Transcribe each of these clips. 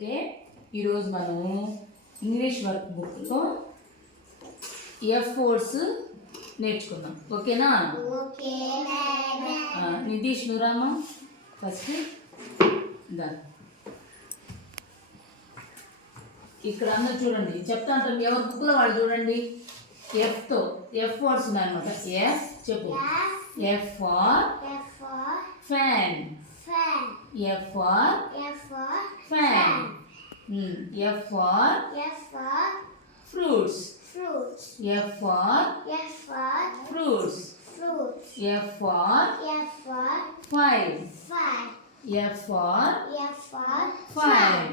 Okay. ఈరోజు మనం English work బుక్లో ఎఫ్ ఫోర్స్ నేర్చుకుందాం. ఓకేనా? నితీష్ నురామా ఫస్ట్ దా ఇక్కడ అందరూ చూడండి. చెప్తా ఉంటాం. ఎవరి బుక్లో వాళ్ళు చూడండి. ఎఫ్తో ఎఫ్ వర్డ్స్ ఉన్నాయన్నమాట. ఎఫ్ చెప్పు. F for fan fan F for F for fan F for F for fruits fruits F for F for fruits fruits F for F for five five F for F for five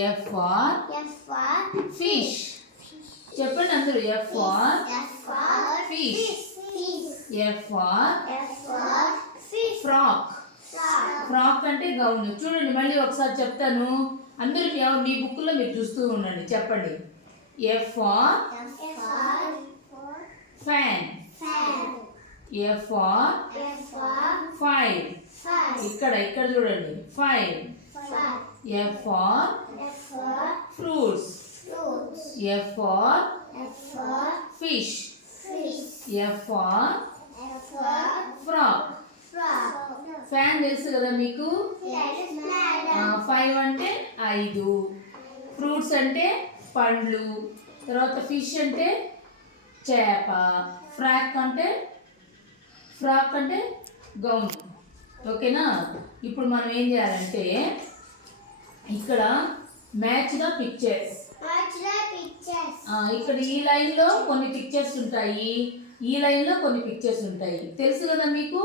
F for F for fish చెప్పండి అందరూ F for F for fish fish F for frock అంటే gown. చూడండి మళ్ళీ ఒకసారి చెప్తాను. అందరూ మీ బుక్లో మీరు చూస్తూ ఉండండి. చెప్పండి. F for fan F for five ఇక్కడ ఇక్కడ చూడండి. Five F for fruits F for fish fish F for frock fan తెలుసు కదా మీకు? ఫైవ్ అంటే ఐదు. ఫ్రూట్స్ అంటే పండ్లు. తర్వాత ఫిష్ అంటే చేప. ఫ్రాక్ అంటే ఫ్రాక్ అంటే గౌన్. ఓకేనా? ఇప్పుడు మనం ఏం చేయాలంటే ఇక్కడ మ్యాచ్ ద పిక్చర్స్ ఇక్కడ ఈ లైన్లో కొన్ని పిక్చర్స్ ఉంటాయి. ఈ లైన్లో కొన్ని పిక్చర్స్ ఉంటాయి. తెలుసు కదా మీకు?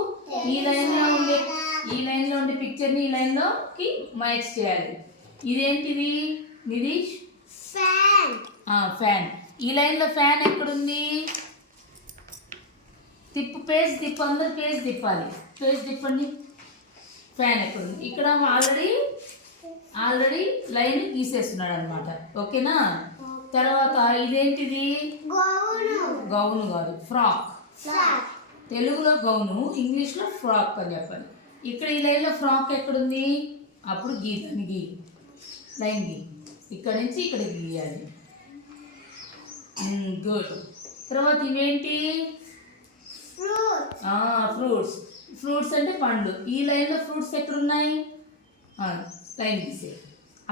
ఈ లైన్లో ఉండే ఈ లైన్లో ఉండే పిక్చర్ని ఈ లైన్లోకి మ్యాచ్ చేయాలి. ఇదేంటిది? నితీష్ ఫ్యాన్ ఫ్యాన్ ఈ లైన్లో ఫ్యాన్ ఎక్కడుంది? తిప్పు పేజ్ తిప్పు అందరు పేజ్ తిప్పాలి. పేజ్ తిప్పండి. ఫ్యాన్ ఎక్కడుంది? ఇక్కడ ఆల్రెడీ ఆల్రెడీ లైన్ గీసేస్తున్నాడు అనమాట ఓకేనా? తర్వాత ఇదేంటిది? గౌను. కాదు ఫ్రాక్. ఫ్రాక్ తెలుగులో గౌను ఇంగ్లీష్లో ఫ్రాక్ అని చెప్పాలి ఇక్కడ ఈ లైన్లో ఫ్రాక్ ఎక్కడుంది? అప్పుడు గీ దాన్ని గీ. లైన్ గీ. ఇక్కడ నుంచి ఇక్కడ గీయాలి. గుడ్ తర్వాత ఇవేంటి? Fruit fruits. ఫ్రూట్స్ అంటే పండ్లు. ఈ లైన్లో ఫ్రూట్స్ ఎక్కడున్నాయి? లైన్ గీసే.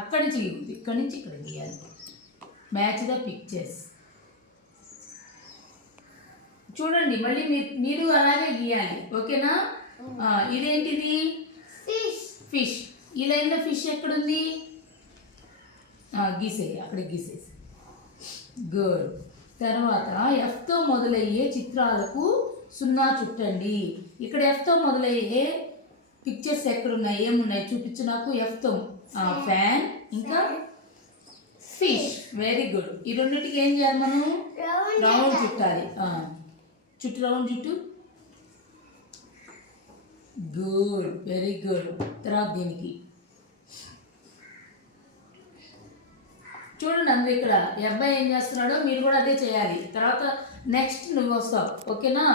అక్కడి నుంచి గీయద్దు ఇక్కడి నుంచి ఇక్కడ గీయాలి. మ్యాచ్ ద పిక్చర్స్ చూడండి మళ్ళీ మీరు మీరు అలాగే గీయాలి. ఓకేనా? ఇదేంటిది? ఫిష్ ఫిష్ ఈ లైన్లో ఫిష్ ఎక్కడుంది? ఆ, గీసేయి అక్కడ గీసేసి గుడ్ తర్వాత ఎఫ్తో మొదలయ్యే చిత్రాలకు సున్నా చుట్టండి. ఇక్కడ ఎఫ్తో మొదలయ్యే పిక్చర్స్ ఎక్కడున్నాయి? ఏమున్నాయి? చూపించు నాకు ఎఫ్తో ఫ్యాన్ ఇంకా? ఫిష్ వెరీ గుడ్ ఈ రెండింటికి ఏం చేయాలి మనం? రౌండ్ చుట్టాలి. చుట్టు రౌండ్ చుట్టు. గుడ్ వెరీ గుడ్ తర్వాత దీనికి. చూడండి అందరూ ఇక్కడ ఈ అబ్బాయి ఏం చేస్తున్నాడో మీరు కూడా అదే చేయాలి. తర్వాత నెక్స్ట్ నువ్వు వస్తావు. ఓకేనా?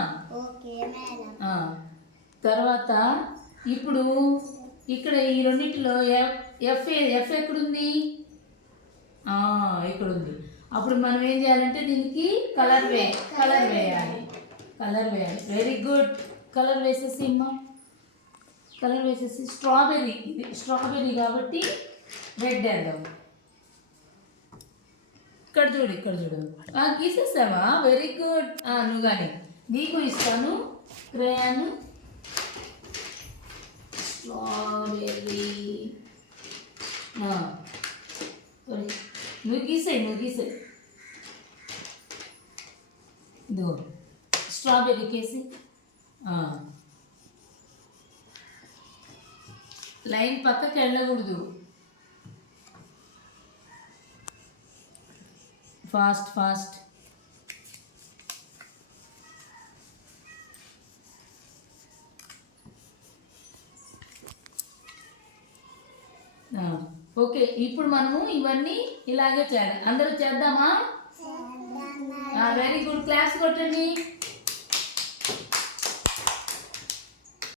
తర్వాత ఇప్పుడు ఇక్కడ ఈ రెండింటిలో ఎఫ్ ఎఫ్ ఎక్కడుంది? ఇక్కడ ఉంది అప్పుడు మనం ఏం చేయాలంటే దీనికి కలర్ వే కలర్ వేయాలి. కలర్ వేయాలి. వెరీ గుడ్ కలర్ వేసేసి అమ్మా కలర్ వేసేసి స్ట్రాబెర్రీ. ఇది స్ట్రాబెర్రీ కాబట్టి రెడ్ వేద్దాం ఇక్కడ చూడు ఇక్కడ చూడు. గీసేస్తావా వెరీ గుడ్ నువ్వు కానీ. నీకు ఇస్తాను క్రేయాను స్ట్రాబెర్రీ. ఆ, నువ్వు గీసే నువ్వు గీసే ఇదిగో స్ట్రాబెర్రీ కేసి. లైన్ పక్కకి వెళ్ళకూడదు. Fast fast. ఓకే ఇప్పుడు మనము ఇవన్నీ ఇలాగే చేయాలి. అందరూ చేద్దామా? వెరీ గుడ్ క్లాస్ కొట్టండి.